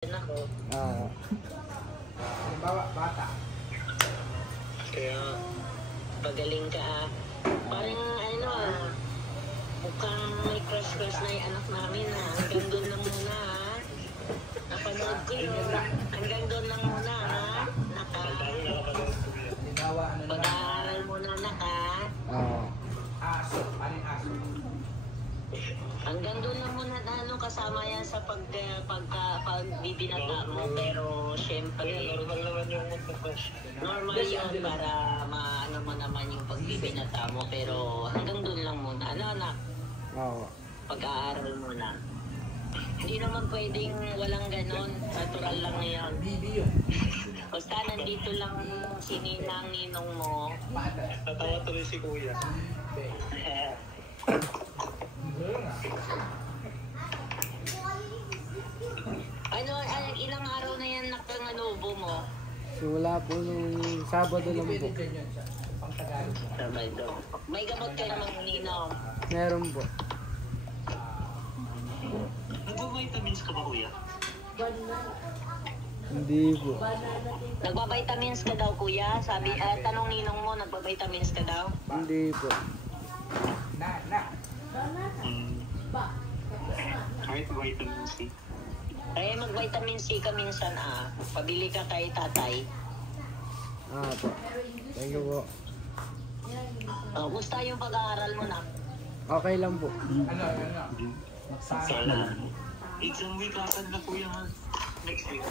Ako. Oo. Halimbawa, bata. Kaya, pagaling ka Parang mukhang may crush-crush na yung anak namin Hanggang doon lang muna Napanood ko yun. Hanggang doon lang muna Halimbawa, ano na. Pag-aaral muna Oo. Aso. Aling aso. Hanggang doon lang muna kasama yan sa pagbibinata mo. Pero syempre, normal naman yung mag-crush. Normal yun para maano mo naman yung pagbibinata mo. Pero hanggang doon lang muna. Anak? Oo. Pag-aaral muna. Hindi naman pwedeng walang ganon. Natural lang yan. Bibi yun. Basta nandito lang si ninang-ninong mo. Natawa tuloy si kuya. Ilang araw na yan nakanganubo mo? Wala po nung Sabado lang po. Dyan yun siya. Pang Tagalog. Sabado. May gamot ka namang ninong. Meron po. Nag-vitamins ka ba, kuya? Hindi po. Nagba-vitamins ka daw, kuya? Sabi, tanong ninong mo, nagba-vitamins ka daw? Hindi po. Na. Kahit vitamin C. Mag-vitamin C ka minsan, Pabili ka kay tatay. Po. Thank you po. Musta yung pag-aaral mo na? Okay lang po. Ano? Kailan? Exam week agad na, kuya, next week.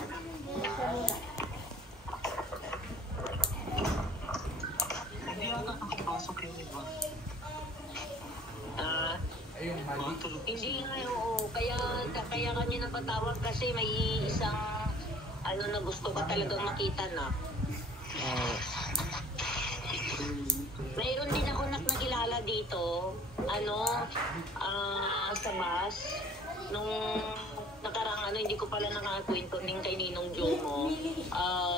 Hindi ata nakapasok yung iba. Ayun, mali. Hindi nga, oo. Kaya kanya napatawag kasi may isang na gusto ka talagang makita na. Mayroon din ako nakilala dito, sa bus. Nung nakarang hindi ko pala nakakwento din kay Ninong Jomo.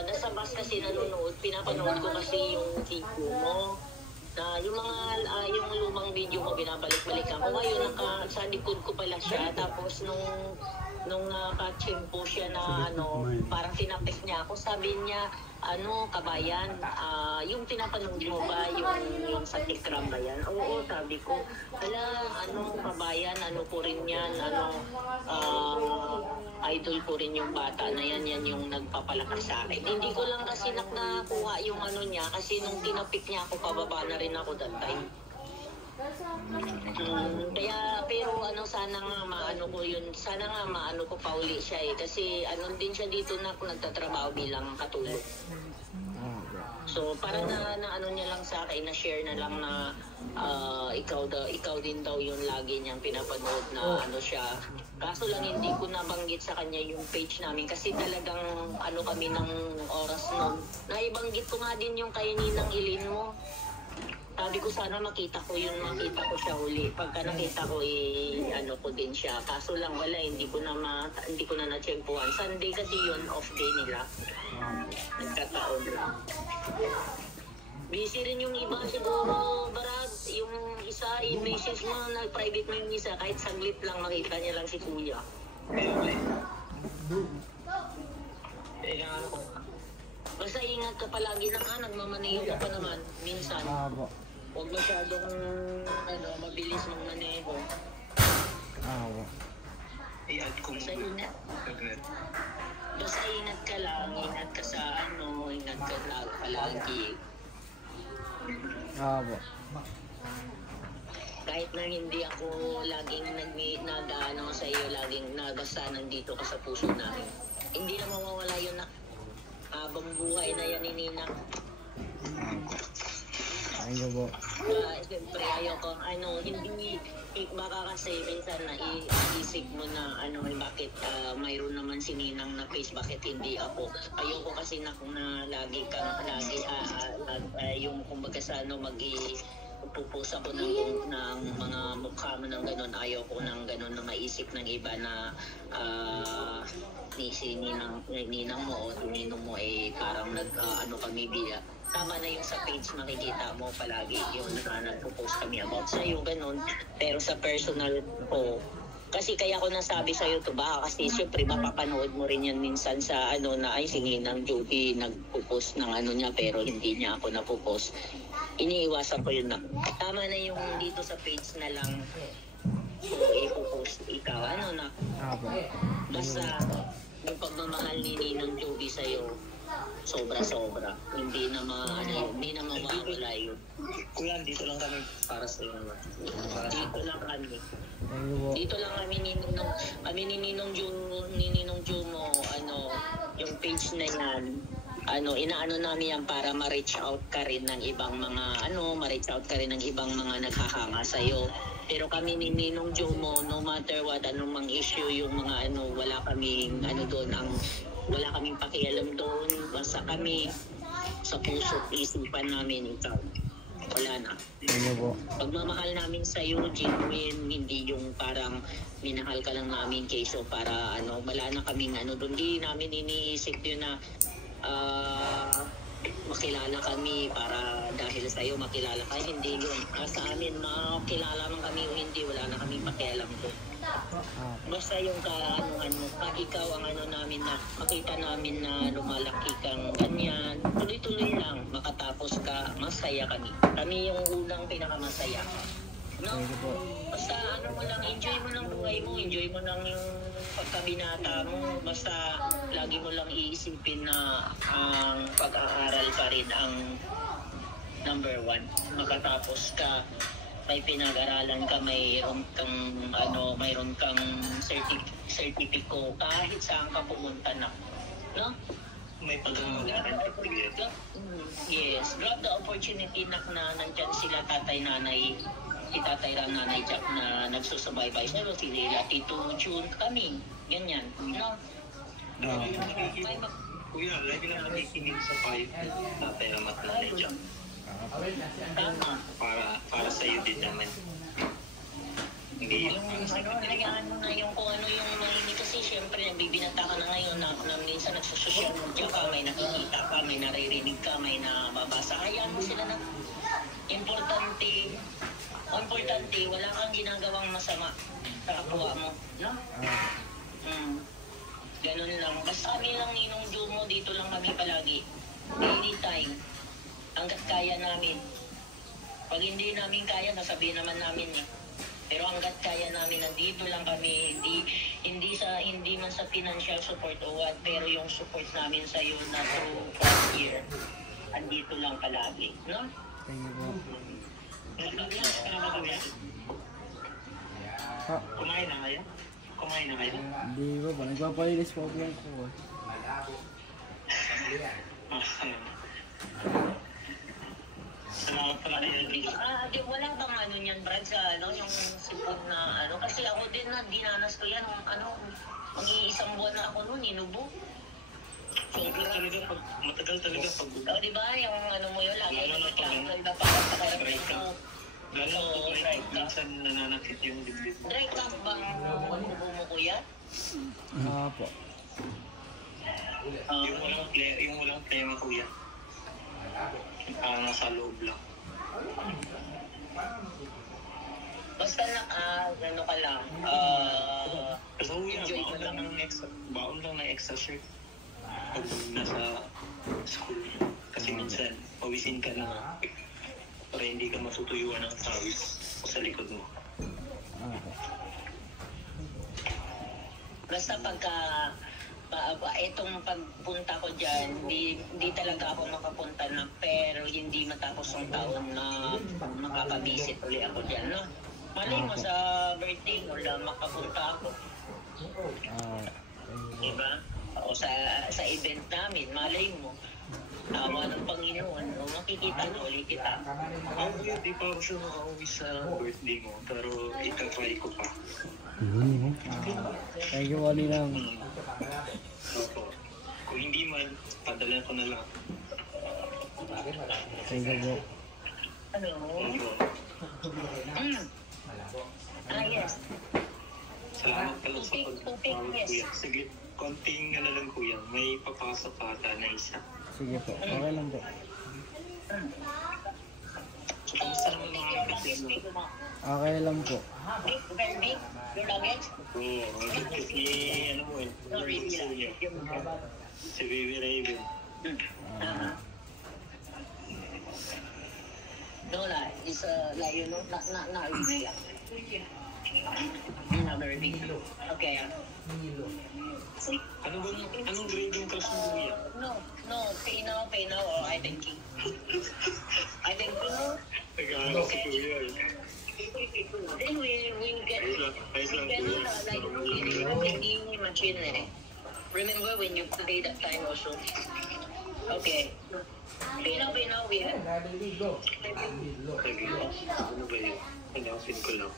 Nasa bus kasi nanonood, pinapanood ko kasi yung video mo. Yung mga yung lumang video ko binabalik-balik ako. Ngayon sa likod ko pala siya, tapos nung nakachimpo siya na parang tinapik niya ako, sabi niya kabayan, yung pinapanood mo ba yung sa Tikram ba yan? Oo, sabi ko, kabayan, ko rin yan, idol ko rin yung bata na yan yung nagpapalakas sa akin. Hindi ko lang kasi nakuha yung niya, kasi nung tinapik niya ako, pababa na rin ako that time. Kaya pero sana nga maano ko pa uli siya kasi din siya dito na nagtatrabaho bilang katulong. So para na niya lang sa akin, na share na lang na ikaw din daw yung lagi niyang pinapanood na siya. Kaso lang hindi ko nabanggit sa kanya yung page namin kasi talagang kami ng oras noon. Naibanggit ko nga din yung kay Ninang Ilin mo. Sabi ko sana makita ko siya uli. Pagka nakita ko ko din siya. Kaso lang wala, hindi ko na na-tsempuhan. Sunday kasi yun, off day nila. Nagkataon lang. Busy rin yung iba siguro, Barad. Yung isa, i-message mo, nag-private mo yung isa, kahit saglit lang makita niya lang si Kuya. Basta ingat ka palagi nagmamaneho ka pa naman, minsan. Huwag masyadong, mabilis mong maneho. I-add ko mo. Basta ingat ka lang, ingat ka sa ingat ka palagi. Kahit na hindi ako laging nag-ano sa iyo, laging basta nandito ka sa puso namin. Hindi na mawawala yun habang buhay na yan ni Ninang. Thank you po. Siyempre ayoko, hindi, baka kasi minsan naisip mo na bakit mayroon naman si Ninang na face, bakit hindi ako. Ayoko kasi na lagi yung kumbaga sa pupusa ko ng mga mukha mo ng ganun. Ayoko ng ganun na maisip ng iba na si Ninang mo o Ninong mo parang kami biya. Tama na yung sa page makikita mo palagi yung nagpo-post kami about sa'yo, ganun. Pero sa personal ko, Kasi kaya ko nasabi sa'yo to ba? Kasi syempre mapapanood mo rin yan minsan sa ano na ay sige ng Joby nagpo-post ng ano niya pero hindi niya ako napopost. Iniiwasan ko yun na. Tama na yung dito sa page na lang so ipopost ikaw. Ano na? Apo. Basta yung pagmamahal ni Ninong Joby sa'yo sobra-sobra. Hindi na hindi na mawawala yun. Kuya, dito lang kami para sa iyo naman. Dito lang kami. Thank you po. Dito lang kami ni Ninong Jumo, ano, yung page na yan, ano, inaano namin yan para ma-reach out ka rin ng ibang mga, ma-reach out ka rin ng ibang mga naghahanga sa'yo. Pero kami ni Ninong Jumo, no matter what, anong mang issue, yung mga wala kaming, doon, wala kaming pakialam doon, basta kami sa puso't isipan namin ikaw. Wala na. Thank you po. Pagmamahal namin sa iyo, genuine, hindi yung parang minahal ka lang namin keso para wala na kaming doon. Hindi namin iniisip yun na makilala kami para dahil sa iyo makilala ka. Hindi yun. Sa amin, makilala man kami o hindi, wala na kaming pakialam doon. Basta yung pag ikaw ang namin na makita namin na lumalaki kang ganyan, tuloy-tuloy lang, makatapos ka, masaya kami. Kami yung unang pinakamasaya. No? Thank you po. Basta mo lang, enjoy mo lang buhay mo, enjoy mo lang yung pagkabinata mo, basta lagi mo lang iisipin na ang pag-aaral pa rin ang number one. Makatapos ka, may pinag-aralan ka, mayroon kang sertipiko kahit saan ka pumunta na. No? May pag-aaral ka kuya. Yes, grab the opportunity na nandyan sila tatay-nanay, si tatay Ram, nanay Jack na nagsusubaybay sa'yo, si Leila, Tito June, kami, ganyan. No? Kuya, lagi lang nakikinig sa payo tatay Ram at nanay Jack. Tama. Para sa iyo din naman. Hindi lang para sa Hayaan mo na yung kung ano yung mahinig kasi syempre nagbibinata ka na ngayon na minsan nagsusosyal media ka, may nakikita ka, may naririnig ka, may nababasa. Hayaan mo sila na importante, wala kang ginagawang masama sa kapwa mo. No? Ganun lang. Basta kami lang Ninong Jumo, dito lang kami palagi. Anytime. Hanggat kaya namin. Pag hindi namin kaya, sasabihin naman namin eh. Pero hanggat kaya namin, nandito lang kami, hindi man sa financial support o what, pero yung support namin sa iyo na through last year, andito lang palagi, no? Thank you po. Nag-relax ka na kuya? Kumain na kayo? Hindi po ba? Nagpapalinis po ako lang po. Salamat pala kayo. Wala bang niyan, Brad, sa yung sipon na kasi ako din na dinanas ko yan, mag-iisang buwan na ako noon, inubo. Matagal talaga pag Di ba, yung mo yun, lagi Lalo na pag na parang dry cough. Lalo pag minsan nananakit yung dibdib mo. dry cough bang ubo mo, kuya? Apo. Yung walang plema kuya. Nasa loob lang. Basta ka lang, Kasi kuya, enjoy mo baon lang ng extra shirt. Pag nasa school. Kasi minsan, pawisin ka na para hindi ka matutuyuan ng pawis sa likod mo. Apo. basta pagka itong pagpunta ko dyan, hindi talaga ako makapunta na pero hindi matapos ang taon na makapabisit ulit ako dyan, no? Malay mo sa birthday mo lang makapunta ako. Diba? O sa event namin, malay mo. Tawa ng Panginoon, o makikita na ulit kita. Ako yun, di pa ako siya makauwi sa birthday mo, pero itatry ko pa. Thank you, Wally lang. Opo. Kung hindi man, padala ko na lang. Thank you po. Ano? Opo. Yes. Salamat pala sa Tupig, pagtawag, yes. kuya. Sige, konting lang kuya. May papasok pa ata na isa. Sige po. Okay lang po. Kamusta naman mga kapatid mo? Okay lang po. Oo, kasi ano mo eh. Si Baby Raven. No, it's like, you know, not really. Not very big. Okay. Anong grade yung crush mo kuya? No, pay now, or I thinking. I think, Nag-aaral si kuya eh. then we get, Ayos lang then, kuya. like, hindi machine eh. Remember when you play that time also? Okay. Pay now, we have. Ano ba yun? Announcing ko lang.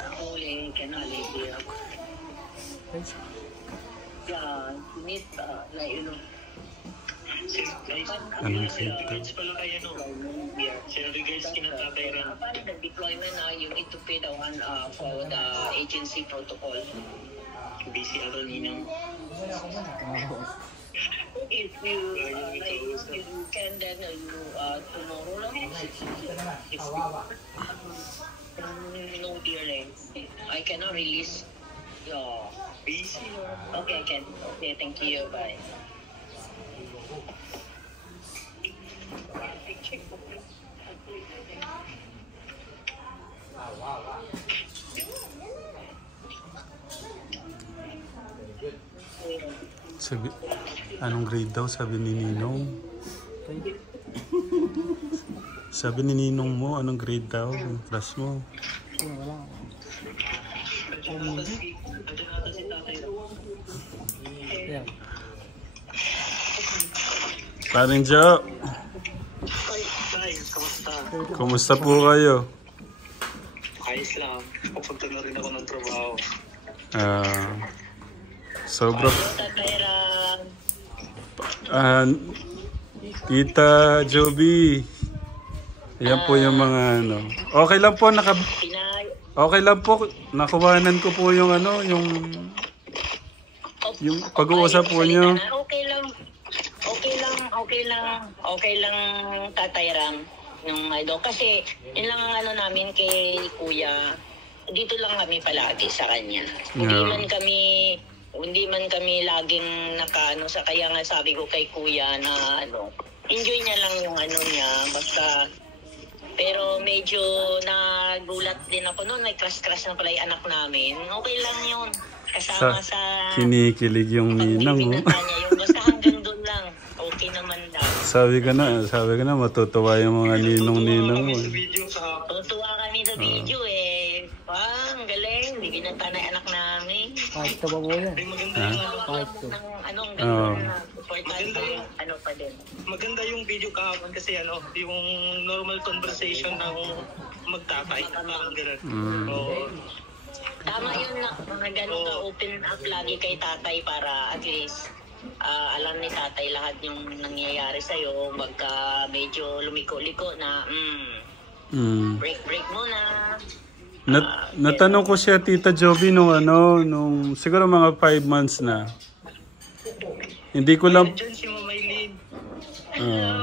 Holy cannot live here. Yeah, you need, like, you know, Regards pala kayo no? Sir, regards kinatatay rin. upon the deployment, you need to pay the one for the agency protocol. Busy ako ninang. If you, like, you can then, tomorrow lang. No dear I cannot release your... Busy no? Okay, can. Okay, thank you. Bye. Sabi, anong grade daw? Sabi ni Ninong. Sabi ni Ninong mo, anong grade daw? Yung class mo. Wala. Andiyan ata si tatay. Yeah. Paring Jo, Tay, kamusta? kumusta po kayo? Ayos lang. Papunta na rin ako ng trabaho. Sobra. Tatayran. Tita Joby. Ayan po yung mga ano. Okay lang po, Pinay. okay lang po. Nakuhanan ko po yung ano, yung pag-uusap po nyo. Okay lang Tatay Ram ng idol. Kasi yun lang ang ano namin kay Kuya. Dito lang kami palagi sa kanya. Hindi man kami laging nakaano sa kaya nga sabi ko kay Kuya na ano, enjoy niya lang yung ano niya basta. Pero medyo nagulat din ako noon, may crush na pala yung anak namin. Okay lang yun. Kasama sa kinikilig yung Ninang. pagbibinata niya. Yung basta hanggang doon lang. Okay naman daw. Sabi ko na matutuwa yung mga ninong-ninong mo. Sa video sa Tutuwa kami sa video eh. Ang galing. Hindi binata na yung anak namin. Kahit ka ba po yan? maganda Tawag lang ng anong gano'n na importante yung ano pa din. maganda yung video kahapon kasi ano, yung normal conversation ng magtatay. Parang gano'n. Oo. Tama yun na mga gano'n ka open up lagi kay tatay para at least alam ni tatay lahat yung nangyayari sa'yo. Magka medyo lumiko-liko na break muna. Natanong ko siya, Tita Joby, nung siguro mga 5 months na. Hindi ko lang... Diyan si Mama Eileen. Ayan,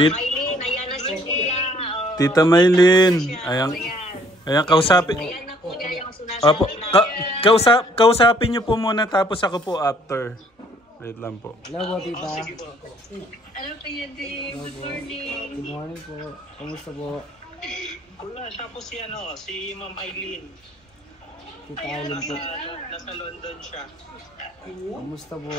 Maylin, ayan na si Kuya. Tita Maylin, ayan, kausapin. Ayan na po niya yung Apo, sinasabi na. kausapin niyo po muna tapos ako po after. Wait lang po. Hello po, tita. Ano pa yan, good morning. Good morning po. Kumusta po? Wala, siya po si Ma'am Eileen. Tita Aileen po. Nasa London siya. Kumusta po?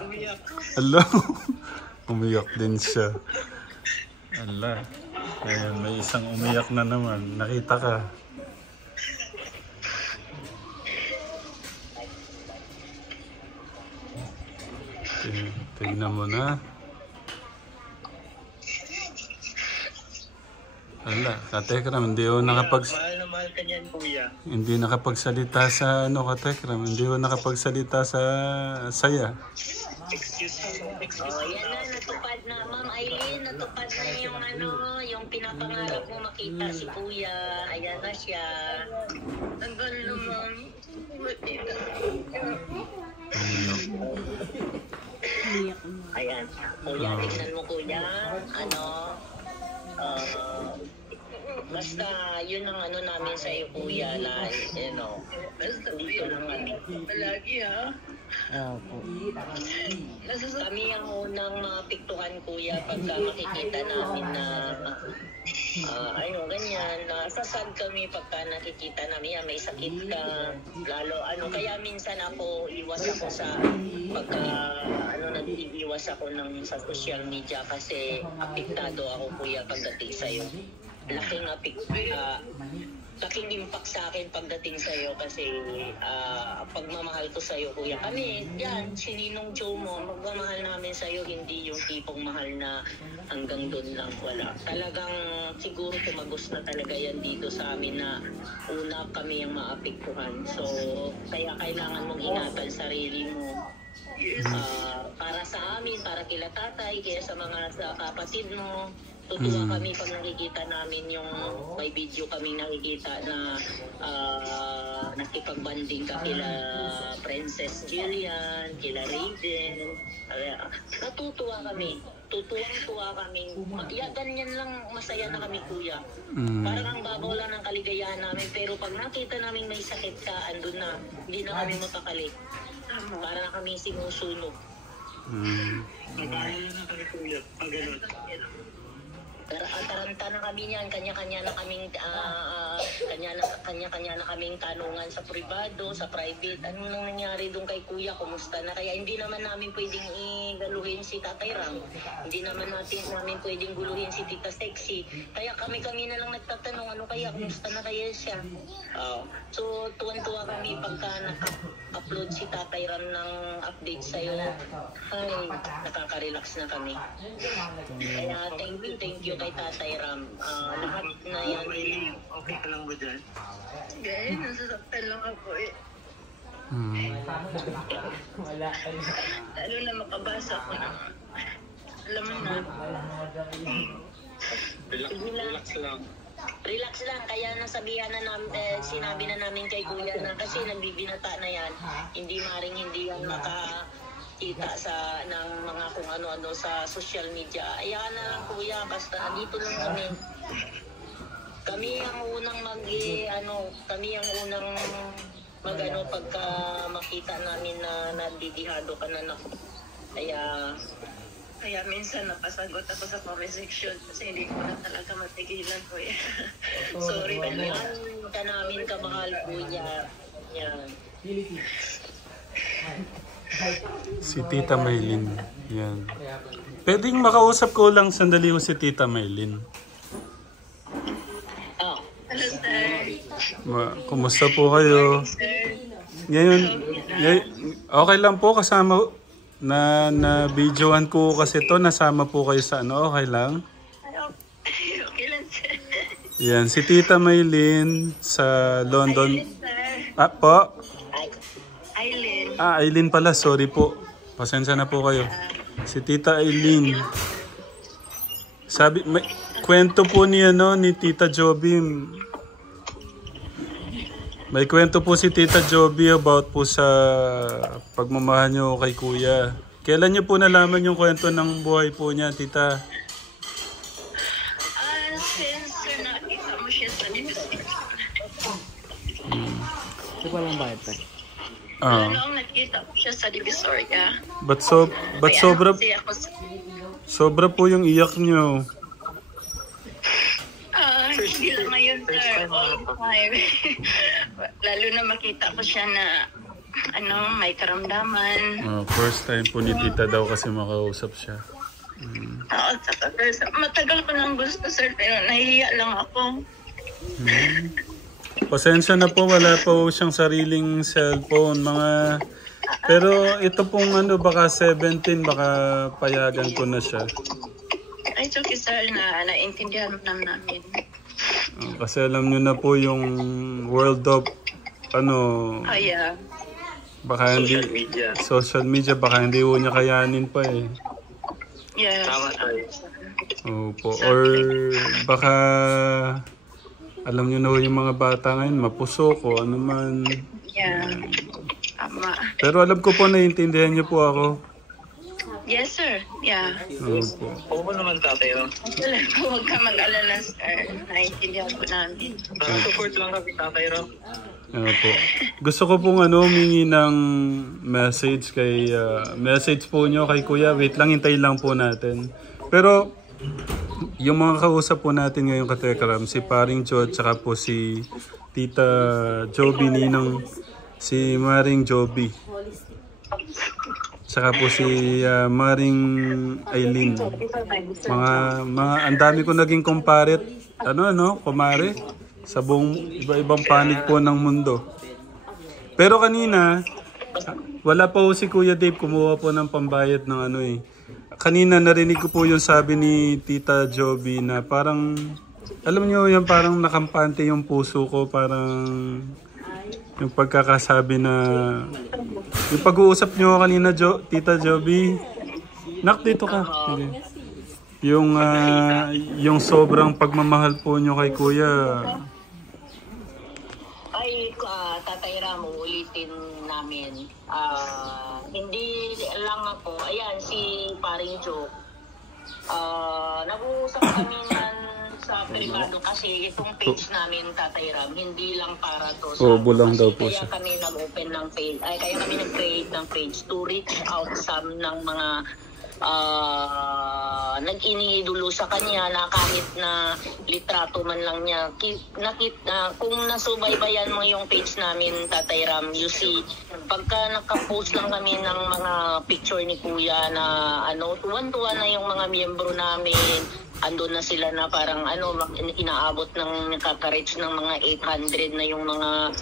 Umiyak. Ala, umiyak din siya. Ala, ayan, may isang umiyak na naman. Nakita ka. Tignan mo na. Ala, Katekram, Mahal na mahal ka niyan, Kuya. hindi nakapagsalita sa Katekram, hindi ko nakapagsalita sa saya. Excuse me. Yan na, natupad na. Ma'am Eileen, natupad na yung pinapangarap mo makita si Kuya. Ayan na siya. Ang ganda naman. Ayan. Kuya, tignan mo kuya. Basta yun ang namin sa iyo kuya. Basta dito lang palagi ha. Opo. Kami ang unang mapiktuhan kuya pagka makikita namin na ganyan. Nasasad kami pagka nakikita namin may sakit ka. Lalo kaya minsan iwas ako sa pagka nag-iwas ako sa social media kasi apektado ako kuya pagdating sa'yo. Laking impact sa akin pagdating sa'yo kasi pagmamahal ko sa'yo kuya. Kami, yan, si Ninong Joe mo, magmamahal namin sa'yo, hindi yung tipong mahal na hanggang doon lang, wala. Talagang siguro tumagos na talaga yan dito sa amin na una kami yung maapektuhan. So, kaya kailangan mong ingatan sarili mo. Para sa amin, para kila tatay, kaya sa mga kapatid mo. Tutuwa kami pag nakikita namin yung may video kami nakikita na nakipagbanding ka kila Princess Jillian, kila Raven. Natutuwa kami. Tutuwang-tuwa kami. Ganyan lang masaya na kami kuya. Parang ang babaw lang ng kaligayahan namin. Pero pag nakita namin may sakit ka, andun na. Hindi na kami mapakali. Para na kami sinusunog. Nagkaya na kami kuya. Pag gano'n. Taranta na kami niyan, kanya-kanya na kaming tanungan sa privado, sa private. Ano nang nangyari doon kay kuya, kumusta na? Kaya hindi naman namin pwedeng igaluhin si Tatay Ram. Hindi naman namin pwedeng guluhin si Tita Sexy. Kaya kami na lang nagtatanong, kumusta na kaya siya? So, tuwan-tuwa kami pagka naka-upload si Tatay Ram ng update sa'yo. Ay, nakaka-relax na kami. Kaya thank you kay Tatay Ram. Lahat na yan. Okay ka lang ba dyan? Gaya, nasasaktan lang ako eh. Lalo na makabasa ko na. Alam mo na. Relax lang. Relax lang, kaya nasabihan na namin, sinabi na namin kay kuya na kasi nagbibinata na yan. Hindi yan makakita ng mga kung ano-ano sa social media. Ayan na lang kuya, basta dito lang kami. Kami ang unang pagka makita namin na nabibihado ka na naku. Kaya minsan napasagot ako sa comment section kasi hindi ko na talaga matigilan ko eh. Sorry, kailangan ka namin kamahal kuya. Yan. Si Tita Maylin. Yan. Pwedeng makausap ko lang sandali ko si Tita Maylin. Hello sir. Kumusta po kayo? Ngayon, okay lang po kasama na videoan ko kasi to, nasama po kayo sa okay lang? Okay lang sir. Yan, si Tita Maylin sa London. Po? Aileen. Aileen pala, sorry po. Pasensya na po kayo. Si Tita Aileen. Sabi, may kwento po ni Tita Joby. May kwento po si Tita Joby about po sa pagmamahal niyo kay Kuya. Kailan niyo po nalaman yung kwento ng buhay po niya, Tita? Since nakita mo siya sa divisoria. Ito pa lang ba ito? Nakita ko siya sa divisoria. But sobra po yung iyak niyo. Hindi lang ngayon, sir. All the time. Lalo na makita ko siya na may karamdaman. First time po ni Tita daw kasi makausap siya. Oo, saka first. Matagal ko nang gusto, sir, pero nahihiya lang ako. Pasensya na po, wala po siyang sariling cellphone. Pero ito pong baka 17, baka payagan ko na siya. Ay, it's okay, sir, na naintindihan lang namin. Kasi alam nyo na po yung world of yeah. baka social media baka hindi po niya kayanin pa eh. Yes. Opo. Or baka alam nyo na yung mga bata ngayon mapusok o ano man. Yeah. Tama. tama. Pero alam ko po naiintindihan niyo po ako. Yes, sir. Yeah. Opo. Oo mo naman tatay, oh. Huwag ka mag-alala, sir. Naintindihan ko namin. Support lang kami tatay, Ro. Opo. Gusto ko pong humingi ng message kay message po niyo kay Kuya. Wait lang, hintayin lang po natin. Pero yung mga kausap po natin ngayon katekram, si Paring Jo at saka po si Tita Joby Ninang, si Maring Joby. Saka po si Maring Aileen. Mga ang dami ko naging kumparet, kumare sa buong iba-ibang panig po ng mundo. Pero kanina, wala pa po si Kuya Dave, kumuha po ng pambayad ng Kanina narinig ko po yung sabi ni Tita Joby na parang, alam niyo yan, parang nakampante yung puso ko, parang yung pagkakasabi na, yung pag-uusap niyo kanina, Tita Joby, nak dito ka. Sige. Yung sobrang pagmamahal po niyo kay Kuya. Ay, Tatay Ram, ulitin namin. Hindi lang ako, ayan, si Paring Jo. Nag-uusap kami yan sa privado kasi itong page namin, Tatay Ram, hindi lang para to sa bulang daw po kaya siya. kami nag-open ng page, kaya kami nag-create ng page to reach out some ng mga nag-iniidolo sa kanya na kahit na litrato man lang niya. Kung nasubaybayan mo yung page namin, Tatay Ram, you see, pagka nakapost lang kami ng mga picture ni Kuya na tuwan-tuwa na yung mga miyembro namin, andun na sila na parang inaabot ng nakaka-reach ng mga 800 na yung mga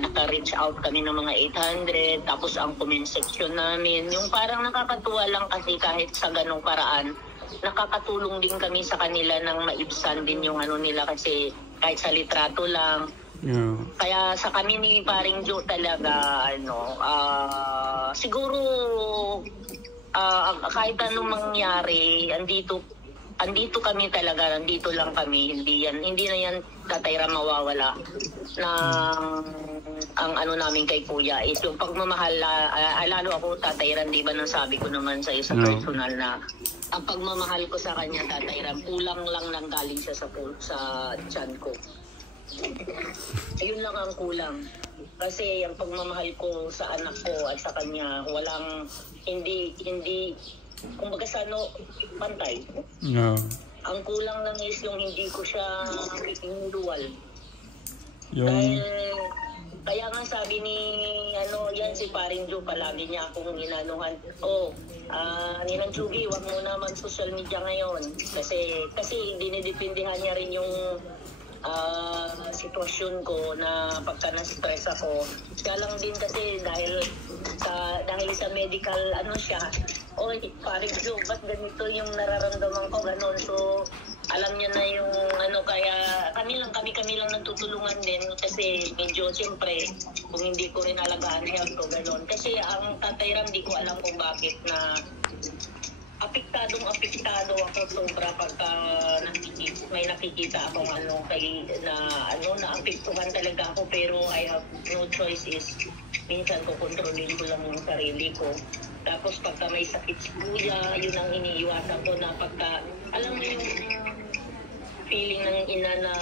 naka-reach out kami ng mga 800, tapos ang comment section namin, yung parang nakakatuwa lang kasi kahit sa ganong paraan, nakakatulong din kami sa kanila ng maibsan din yung nila kasi kahit sa litrato lang. Yeah. Kaya sa kami ni Paring Jo talaga, siguro kahit anong mangyari, andito kami talaga, nandito lang kami, hindi na yan Tatay Ram mawawala ng ang namin kay Kuya is yung pagmamahal. Lalo ako, Tatay Ram, di ba nasabi ko naman sa iyo sa personal na ang pagmamahal ko sa kanya, Tatay Ram, kulang lang nang galing siya sa tiyan ko. Ayun lang ang kulang. Kasi ang pagmamahal ko sa anak ko at sa kanya, hindi kumbaga sa pantay. Yeah. Ang kulang lang is yung hindi ko siya inudual. Yung... Kaya nga sabi ni yan si Paring Jo, palagi niya akong inanuhan. Ninang Chugi, wag mo na mag-social media ngayon. Kasi dinidepindihan niya rin yung sitwasyon ko na pagka na-stress ako. Kaya lang din kasi dahil sa medical siya. Paring Jo, ba't ganito yung nararamdaman ko, ganon. So, alam niya na yung kaya kami lang nagtutulungan din kasi medyo siyempre kung hindi ko rin alagaan health ko, ganon. Kasi ang Tatay Ram, di ko alam kung bakit na apektado ako sobra pagka may nakikita akong naapektuhan talaga ako, pero I have no choice is minsan ko kontrolin ko lang yung sarili ko. Tapos pagka may sakit si Kuya, yun ang iniiwasan ko na pagka, alam mo yung feeling ng ina na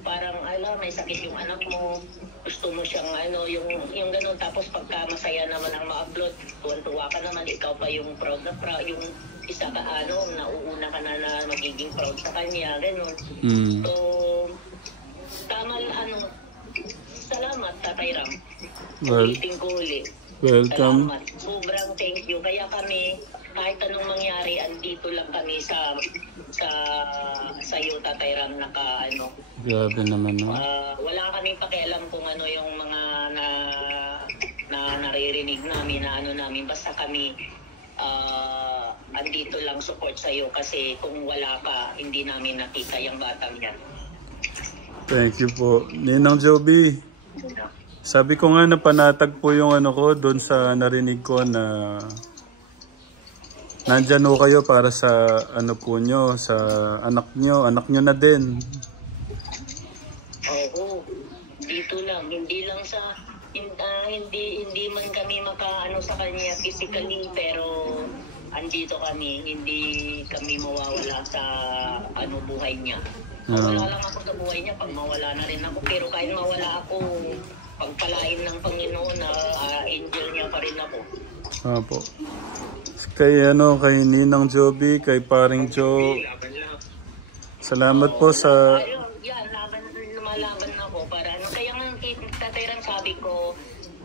parang may sakit yung anak mo, gusto mo siyang yung gano'n. Tapos pagka masaya naman ang ma-upload, tuwan-tuwa ka naman, ikaw pa yung proud, yung isa ka nauuna ka na magiging proud sa kanya, gano'n. So, tama salamat Tatay Ram. Ulitin ko ulit. Welcome. Salamat. Sobrang thank you. Kaya kami, kahit anong mangyari, andito lang kami sa iyo, Tatay Ram, Grabe naman, no? wala kaming pakialam kung yung mga naririnig namin namin. Basta kami andito lang support sa iyo kasi kung wala pa, hindi namin nakita yung batang yan. Thank you po. Ninang Joby. Sabi ko nga napanatag po yung ko doon sa narinig ko na nandyan ho kayo para sa po nyo, sa anak nyo na din. Oo, dito lang, hindi lang sa hindi man kami makaano sa kanya physically, pero andito kami, hindi kami mawawala sa buhay niya. Mawala lang ako sa buhay niya pag mawala na rin ako, pero kahit mawala ako, pagpalain ng Panginoon na angel niya pa rin ako. Apo. Kay Ninang Joby, kay Paring Joe. Salamat po sa... Ayun, yan, lumalaban ako para kaya nga Tatay Ram, sabi ko,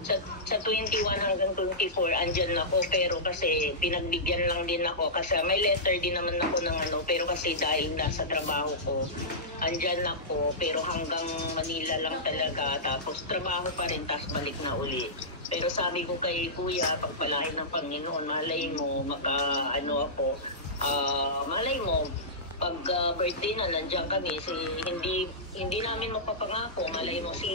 sa 21 hanggang 24, andyan ako, pero kasi pinagbigyan lang din ako, kasi may letter din naman ako ng pero kasi dahil nasa trabaho ko, andyan ako, pero hanggang Manila lang talaga, tapos trabaho pa rin, tapos balik na uli. Pero sabi ko kay Kuya, pagpalain ng Panginoon, malay mo, ako, malay mo, pag birthday na nandiyan kami, hindi namin mapapangako, malay mo si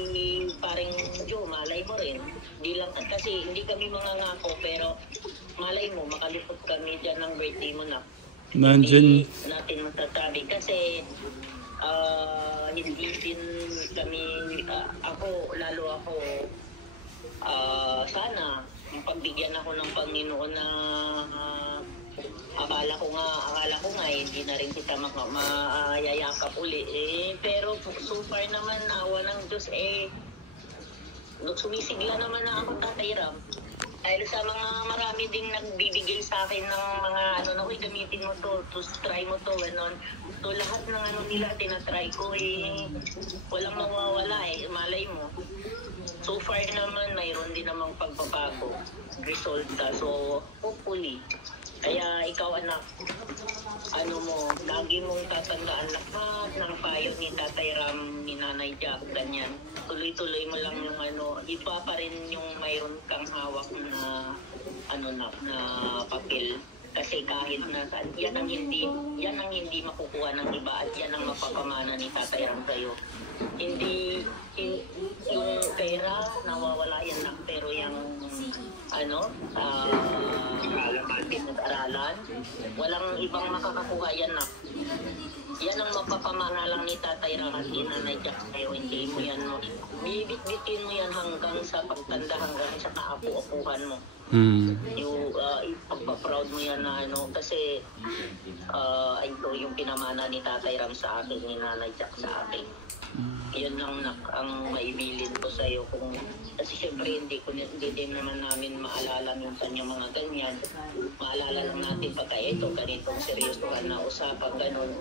Paring Joe, malay mo rin. Hindi lang, kasi hindi kami mangangako, pero malay mo, makalipot kami dyan ng birthday mo na. Nandiyan. Hindi natin masasabi kasi hindi din kami, lalo ako, sana, pagbigyan ako ng Panginoon na akala ko nga hindi na rin kita mayayakap uli. Pero so far naman, awa ng Diyos, sumisigla naman na ako, Tatay Ram. Dahil sa mga marami ding nagbibigay sa akin ng mga gamitin mo to try mo to, ganon. So lahat ng nila tinatry ko, walang mawawala malay mo. So far naman, mayroon din namang pagbabago, resulta. So hopefully, kaya ikaw anak, lagi mong tatandaan lahat ng payo ni Tatay Ram, ni Nanay Jack, ganyan. Tuloy-tuloy mo lang yung iba pa rin yung mayroon kang hawak na na papel. Kasi kahit na yan ang hindi makukuha ng iba at yan ang mapapamana ni Tatay Ram sa'yo. Hindi yung pera nawawala yan lang, pero yung pinag-aralan, walang ibang makakakuha yan na. Yan ang mapapamana lang ni Tatay Ram at Nanay Jack sa'yo. Hindi mo yan bibit-bitin mo yan hanggang sa pagtanda, hanggang sa kaapu-apuhan mo. Yung pagpa-proud mo yan na kasi ito yung pinamana ni Tatay Ram sa akin, ni Nanay Jack sa akin. Yun lang ang maibilin ko sa iyo, kasi syempre hindi din naman namin maalala minsan yung mga ganyan. Maalala lang natin pagka ito ganitong seryosohan na usapan, ganun.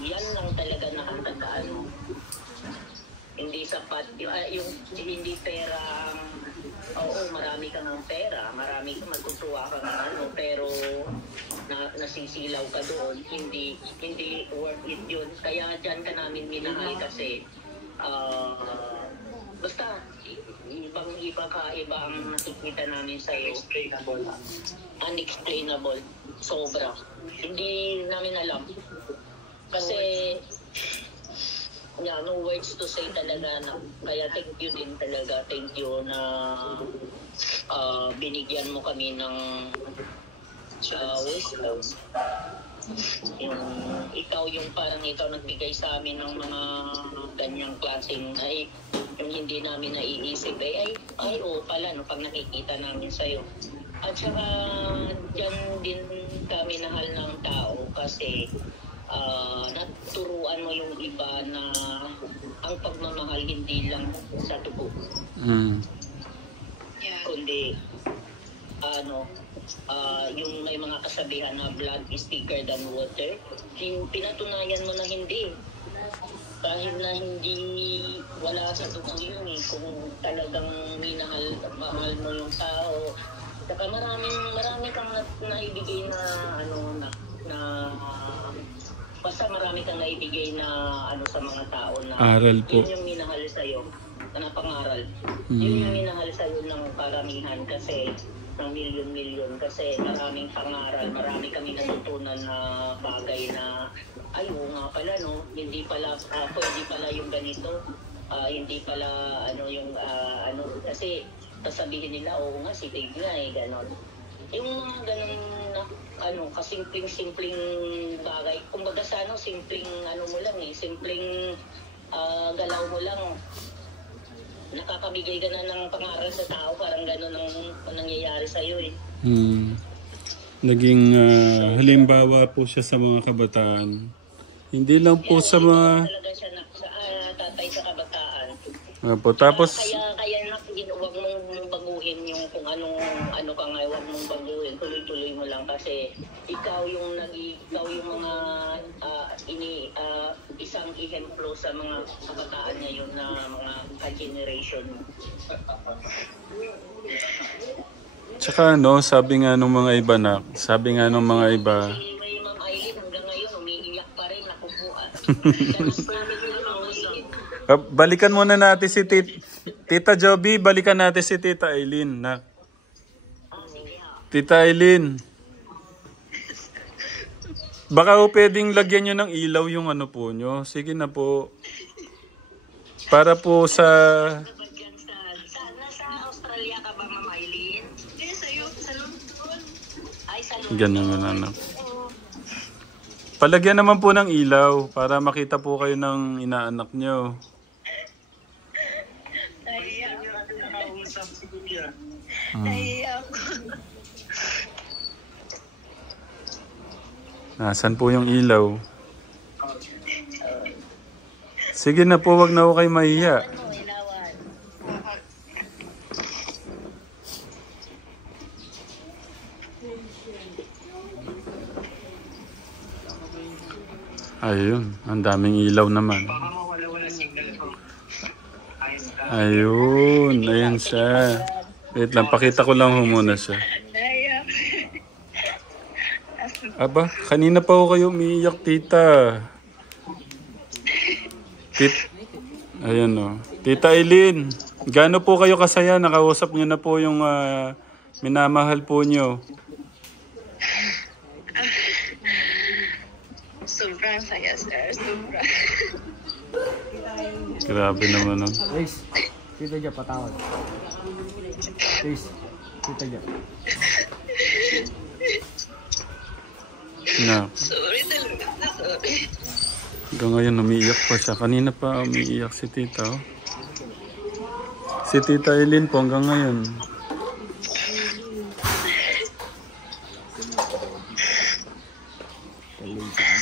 Yan lang talaga nakatandaan mo. Hindi sapat yung hindi pera. Oo, marami kang ng pera, marami kang matutuwa ka ng pero nasisilaw ka doon, hindi worth it yun. Kaya dyan ka namin minahal kasi basta iba ang nakikita namin sa'yo. Unexplainable. Sobra. Hindi namin alam. Kasi no words to say talaga na. Kaya thank you din talaga. Thank you na binigyan mo kami ng wisdom. Yung parang ikaw nagbigay sa amin ng mga ganyang klaseng yung hindi namin naiisip pala pag nakikita namin sa'yo. At saka dyan din kami nahal ng tao kasi naturuan mo yung iba na ang pagmamahal hindi lang sa dugo. Kundi yung may mga kasabihan na blood is thicker than water. Pinatunayan mo na hindi. Kahit na hindi wala sa dugo yun kung talagang mahal mo yung tao. Saka marami kang naibigay na basta marami kang naibigay na sa mga tao na aral po. Yun yung minahal sa'yo, na pangaral. Yun yung minahal sa'yo ng paramihan kasi ng milyon-milyon kasi maraming pangaral, marami kami natutunan na bagay na nga pala hindi pala pwede pala yung ganito, hindi pala kasi sasabihin nila nga si Dave nga ganon. Yung mga ganun na kasimpleng bagay, kumbaga sa simpleng mo lang simpleng galaw mo lang nakakabigay ka na ng pangaral sa tao, parang gano'n ang nangyayari sa'yo eh. Naging halimbawa po siya sa mga kabataan. Hindi lang po sa mga... Talaga siya tatay sa kabataan. po, tapos... Kaya huwag mong baguhin yung kung ano ka nga, huwag mong baguhin. Tuloy-tuloy mo lang kasi ikaw yung mga isang ehemplo sa mga kabataan ngayon na mga ka-generation. Tsaka sabi nga nung mga iba si Ma'am Aileen hanggang ngayon umiiyak pa rin, nakukuha. Balikan muna natin si Tita Joby, balikan natin si Tita Aileen. Tita Aileen. Baka pwedeng lagyan nyo ng ilaw yung ano po nyo. Sige na po. Para po sa... Nasa Australia ka ba, Ma'am Aileen? Sa London. Ay, sa London. Ganyan naman, anak. Palagyan naman po ng ilaw para makita po kayo ng inaanak nyo. Nasaan po yung ilaw? Sige na po, wag na ako kayo mahiya. Ayun, ang daming ilaw naman. Ayun, ayan siya. Wait lang, pakita ko lang muna siya. Aba, kanina pa ako kayo umiiyak, tita. Ayan o. Tita Aileen, gaano po kayo kasaya? Nakausap niyo na po yung minamahal po niyo. Sobrang saya, sir. Sobrang. Grabe naman o. Please, Tita Jap, patawad. Please, Tita Jap. Sorry talaga. Sorry. Hanggang ngayon umiiyak pa siya. Kanina pa umiiyak si tita. Oh. Si Tita Aileen po hanggang ngayon.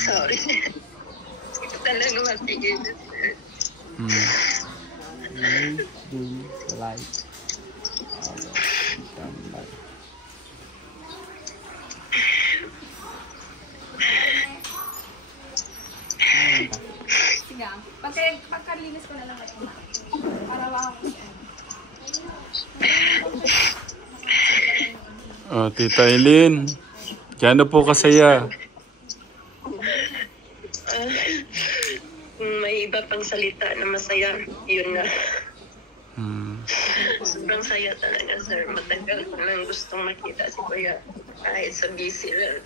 Sorry. Ito talaga matigil. Dim the light. Sige, pagkalinis ko na lang ito. Para ako siya. Oh, Tita Aileen, gaano po kasaya? May iba pang salita na masaya. Yun na. Sobrang saya talaga, sir. Matagal ko lang gustong makita si Kuya. Kahit sa busy lang.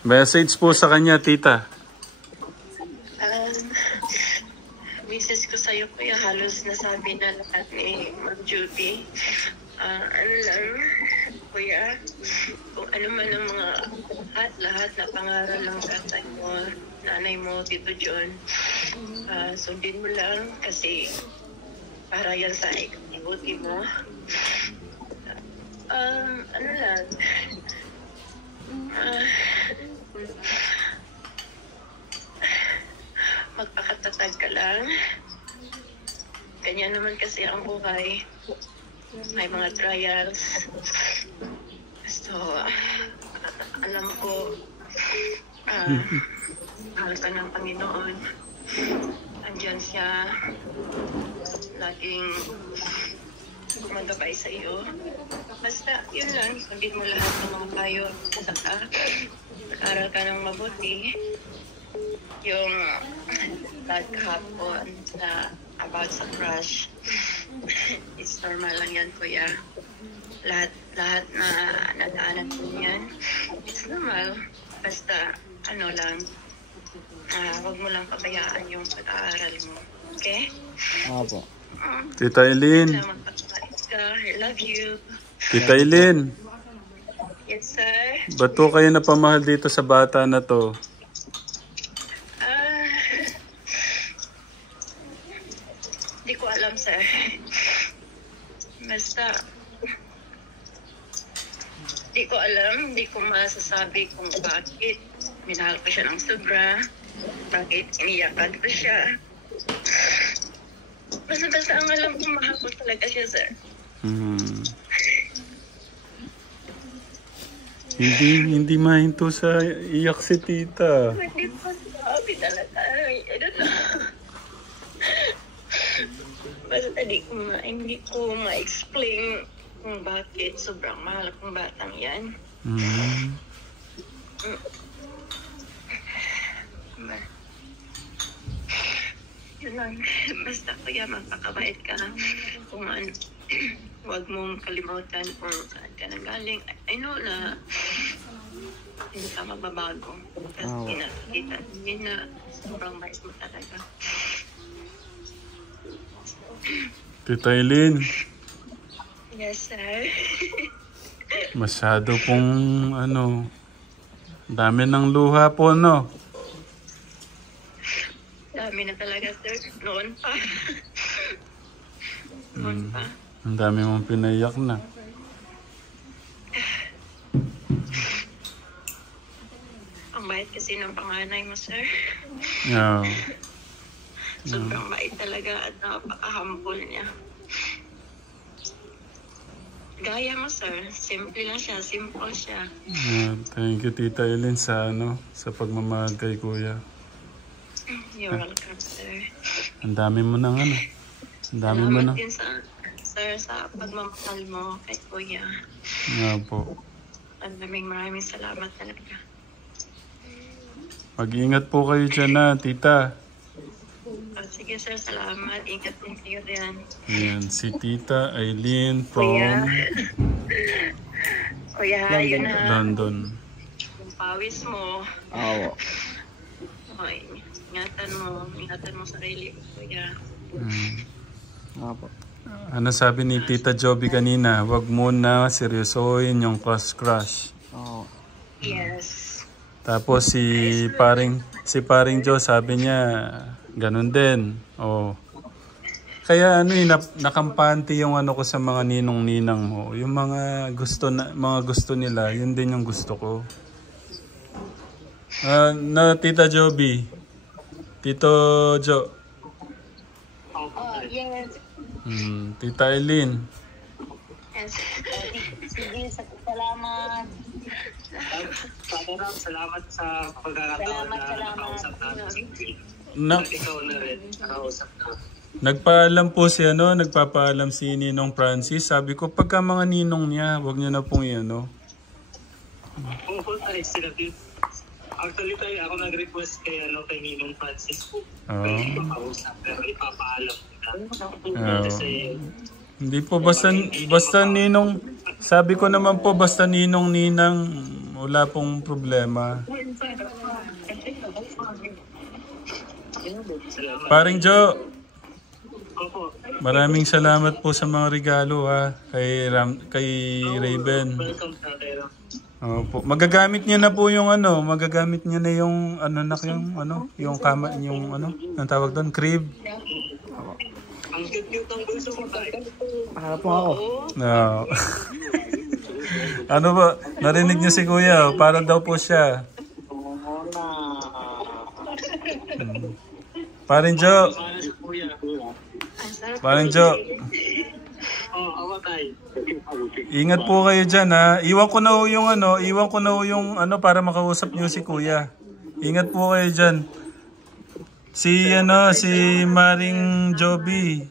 Message po sa kanya, tita. Misis ko sa'yo, Kuya, halos nasabi na lahat ni Ma'am Judy. Ano lang, Kuya, kung ano man ang mga lahat na pangaral ng tatay mo, nanay mo, Tito John, sundin mo lang kasi para yan sa ikabuti mo. Ano lang, magpakatatag ka lang. Ganyan naman kasi ang buhay. May mga trials. So, alam ko, mahal ka ng Panginoon. Andyan siya. Laging gumagabay sa iyo. Basta, yun lang. Sundin mo lahat ng mga payo. Saka, mag-aral ka ng mabuti. Yung bad kahapon na about sa crush, it's normal lang yan, Kuya. Lahat na nadaanan ko yan, it's normal. Basta, ano lang, huwag mo lang pabayaan yung pag-aaral mo. Okay? Opo. Tita Aileen. I love you. Tita Aileen. Yes, sir. Ba't po kayo napamahal dito sa bata na to? alam, sir. Basta, di ko alam, di ko masasabi kung bakit minahal ko siya ng sobra, bakit iniyakan ko siya. Basta ang alam ko, mahal ko talaga siya, sir. Hindi mahinto sa iyak si tita. Hindi ko sabi talaga. I don't know. Basta hindi ko ma-explain kung bakit sobrang mahal akong batang yan. Yun lang. Basta kuya, magpakabait ka. Kung ano, huwag mong kalimutan kung saan ka nanggaling. I know na hindi ka magbabago. Kasi nakikita hindi na sobrang bait mo talaga. Tita Eileen, Yes, sir. masyado pong dami ng luha po, no? Dami na talaga, sir. Noon pa. Noon pa. Ang dami mong pinaiyak na. Ang bait kasi ng panganay mo, sir. Yeah. Sobrang bait talaga at napaka-humble niya. Gaya mo, sir. Simple lang siya. Simple siya. Thank you, Tita Eileen, sa pagmamahal kay Kuya. You're welcome, sir. Ang dami mo nang Ang dami mo na. Salamat din sa pagmamahal mo kay Kuya. Nga po. Maraming salamat talaga. Mag-iingat po kayo dyan na, Tita. Sige, sir. Salamat. Ingat din kayo din. Yan, si Tita Eileen from Kuya, yun na. London. Yung pawis mo. Oo. Okay. Ingatan mo sarili ko, Kuya. Opo. Ano sabi ni Tita Joby kanina? Huwag muna seryosohin yung crush. Oo. Yes. Tapos si paring Joe sabi niya ganun din. Oh. Kaya nakampante yung ko sa mga ninong-ninang mo. Yung mga gusto nila, yun din yung gusto ko. Na Tita Joby. Tito Jo. Yes. Tita Eileen. Yes. Sige, salamat. Salamat sa pagkakataon na nakausap natin. Ikaw na rin, nakausap na. Nagpaalam po nagpapaalam si Ninong Francis. Sabi ko, pagka mga ninong niya, wag niyo na pong Kung full time sila dito. Actually ako nag-request kay Ninong Francis po. Pwede makausap pero ipapaalam nila. Kasi hindi po basta ninong, sabi ko naman po basta ninong-ninang, wala pong problema. Paring Joe, maraming salamat po sa mga regalo kay Raven. welcome sa Tero. Opo. Magagamit niya na po yung magagamit niya na yung yung kama, yung ang tawag doon, crib. Ang cute ng bulso mo tayo. Harap mo ako. No. Ano ba? Narinig niyo si Kuya, para daw po siya. Paring Joe. Paring Joe. Ako tayo. Ingat po kayo dyan Iwan ko na yung para makausap niyo si Kuya. Ingat po kayo dyan. Si Maring Joby.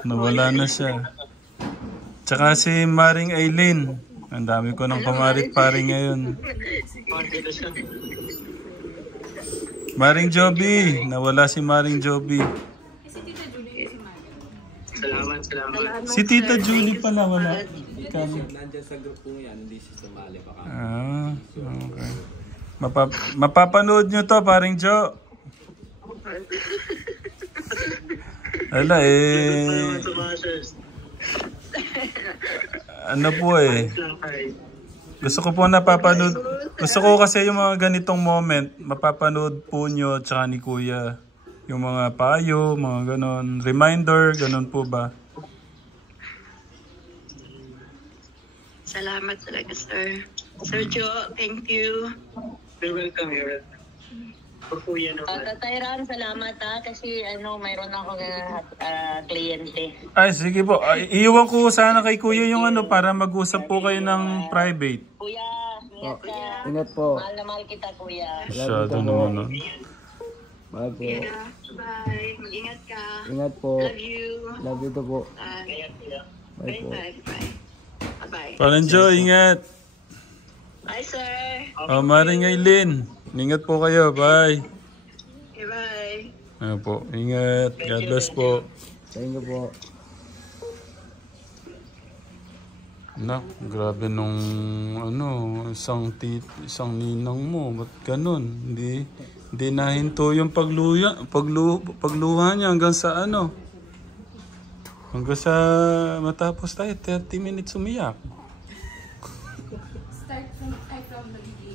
Nawala na siya. Tsaka si Maring Eileen. Ang dami ko ng pamarit-paring ngayon. Maring Joby. Nawala si Maring Joby. Salamat. Si Tita Julie pala wala. Nandiyan sa grupo yan, hindi si sumali pa kami. Okay. Mapapanood nyo to, Paring Jo. Ala ano po gusto ko po napapanood. Gusto ko kasi yung mga ganitong moment, mapapanood po nyo tsaka ni Kuya. Yung mga payo, mga ganon. Reminder, ganon po ba? Salamat talaga, sir. Sir Joe, thank you. You're welcome, you're welcome. Kuya naman. Tatay Ram, salamat ha, kasi mayroon akong kliyente. Ay, sige po. Ay, iiwan ko sana kay Kuya yung para mag-usap po kayo ng private. Kuya, ingat ka. Ingat po. Mahal na mahal kita, kuya. Masyado naman nun. Bye po. Yeah, bye. Mag-ingat ka. Ingat po. Love you. Love you to po. Bye. Bye po. Bye. Bye. Bye. Palanjo, ingat. Bye, sir. Maring Aileen, ingat po kayo. Bye. Okay, bye. Ano po, ingat. God bless po. Thank you po. Nak, grabe nung isang ninang mo. Ba't ganun? Hindi nahinto yung pagluha niya hanggang sa hanggang sa matapos tayo 30 minutes umiyak.